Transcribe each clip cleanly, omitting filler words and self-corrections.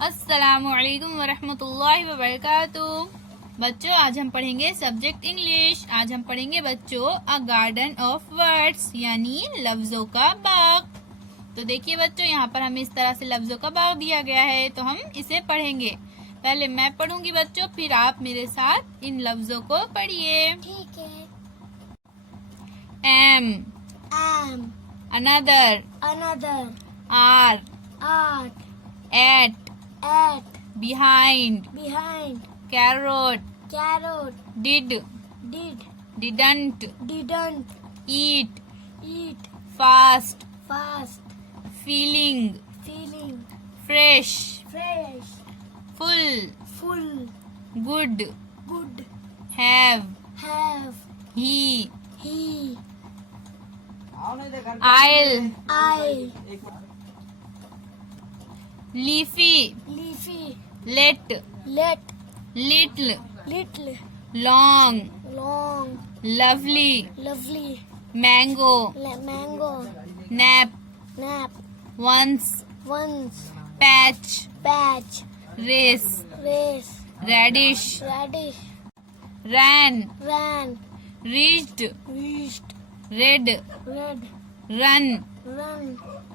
अस्सलामुअलैकुम वरहमतुल्लाहि वबरकातुहू। बच्चों, आज हम पढ़ेंगे सब्जेक्ट इंग्लिश। आज हम पढ़ेंगे बच्चों अ गार्डन ऑफ वर्ड्स, यानी लफ्जों का बाग। तो देखिए बच्चों, यहाँ पर हमें इस तरह से लफ्जों का बाग दिया गया है, तो हम इसे पढ़ेंगे। पहले मैं पढ़ूंगी बच्चों, फिर आप मेरे साथ इन लफ्जों को पढ़िए। ठीक है। M, another, R, at, behind, carrot, did, didn't, eat, fast, feeling, fresh, full, good, have, he, I'll, leafy, let, little, long, lovely, mango, nap, once, patch, race, radish, ran, reached, red, run,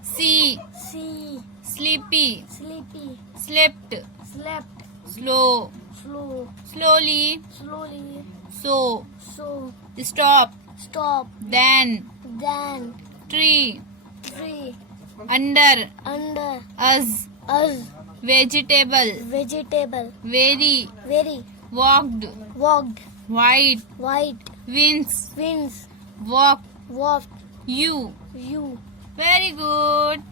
see, sleepy, slept, slow, slowly, so, stop, then, tree, under, us, vegetable, very, walked, white, wins, walk, you. Very good.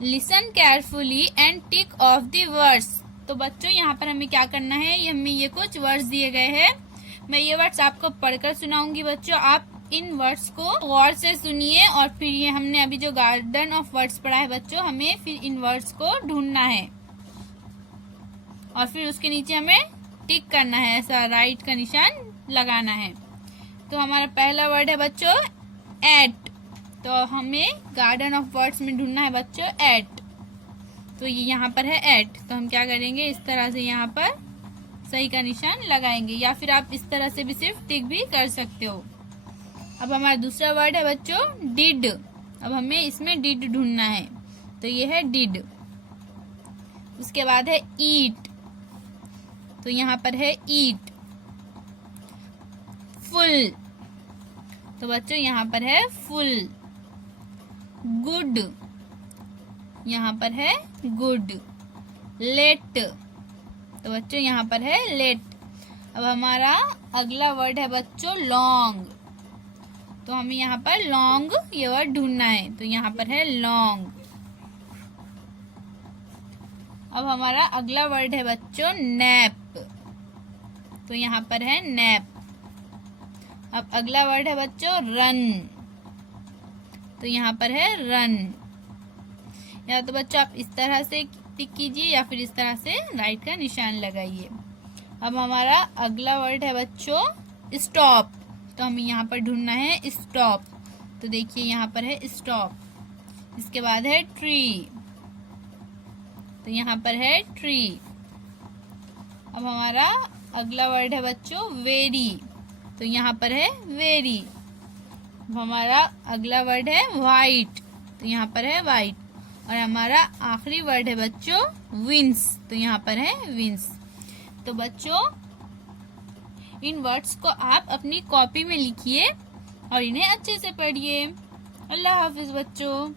Listen carefully and tick off the words. तो बच्चों, यहाँ पर हमें क्या करना है, हमें ये कुछ वर्ड्स दिए गए हैं। मैं ये वर्ड्स आपको पढ़कर सुनाऊंगी बच्चों, आप इन वर्ड्स को गौर से सुनिए। और फिर ये हमने अभी जो गार्डन ऑफ वर्ड्स पढ़ा है बच्चों, हमें फिर इन वर्ड्स को ढूंढना है और फिर उसके नीचे हमें टिक करना है, ऐसा राइट का निशान लगाना है। तो हमारा पहला वर्ड है बच्चों एट। तो हमें गार्डन ऑफ वर्ड्स में ढूंढना है बच्चों एट। तो ये यहाँ पर है एट, तो हम क्या करेंगे, इस तरह से यहाँ पर सही का निशान लगाएंगे, या फिर आप इस तरह से भी सिर्फ टिक भी कर सकते हो। अब हमारा दूसरा वर्ड है बच्चों डिड। अब हमें इसमें डिड ढूंढना है, तो ये है डिड। उसके बाद है ईट, तो यहाँ पर है ईट। फुल, तो बच्चों यहाँ पर है फुल। गुड, यहाँ पर है गुड। लेट, तो बच्चों यहाँ पर है लेट। अब हमारा अगला वर्ड है बच्चों लॉन्ग। तो हमें यहाँ पर लॉन्ग ये वर्ड ढूंढना है, तो यहाँ पर है लॉन्ग। अब हमारा अगला वर्ड है बच्चों नैप। तो यहाँ पर है नैप। अब अगला वर्ड है बच्चों रन। तो यहाँ पर है रन। या तो बच्चों आप इस तरह से टिक कीजिए, या फिर इस तरह से राइट का निशान लगाइए। अब हमारा अगला वर्ड है बच्चों स्टॉप। तो हमें यहाँ पर ढूंढना है स्टॉप। तो देखिए यहाँ पर है स्टॉप। इसके बाद है ट्री। तो यहाँ पर है ट्री। अब हमारा अगला वर्ड है बच्चों वेरी। तो यहाँ पर है वेरी। अब हमारा अगला वर्ड है वाइट। तो यहाँ पर है वाइट। और हमारा आखिरी वर्ड है बच्चों विंस। तो यहाँ पर है विंस। तो बच्चों, इन वर्ड्स को आप अपनी कॉपी में लिखिए और इन्हें अच्छे से पढ़िए। अल्लाह हाफिज बच्चों।